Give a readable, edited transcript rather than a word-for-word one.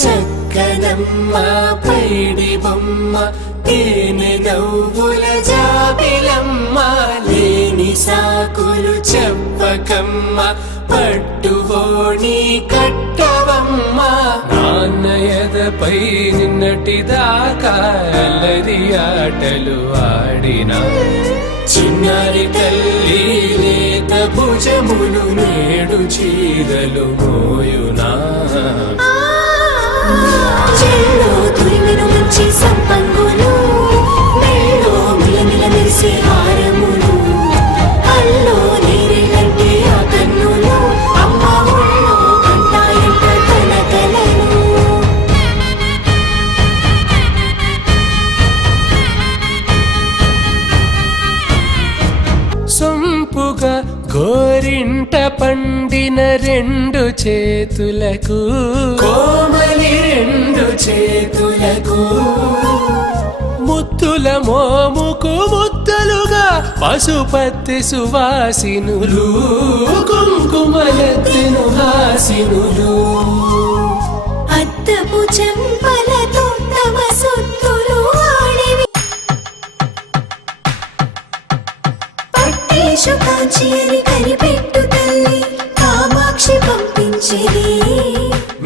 చక్కనమ్మ పైడి బొమ్మ తేనె నవ్వుల జాబిలమ్మ లేని సాకులు చెప్పకమ్మ పట్టువోణి కట్టవమ్మ నాన్నయదపై నిన్నటిదాకా అల్లరి ఆటలు ఆడినా చిన్నారి తల్లి లేత భుజములు నేడు చీరలు మోయునా చెల్లో తురిమిన మంచి సంపంగులు మెల్లో మిలమిల మెరిసే హారములు అల్లో నీరేలంటే ఆ కన్నులు అమ్మ ఒళ్ళో కంటాయంట తన కలను సొంపుగా గోరింట పండిన రెండు చేతులకు కోమలి రెండు చేతులకు ముత్తుల మోముకు ముద్దలుగా పశుపతి సువాసినులు కుంకుమలెత్తిను హాసినులు అద్దపు చెంపలతో తమ సొత్తులు ఆడివి పట్టేషు కాంచి అని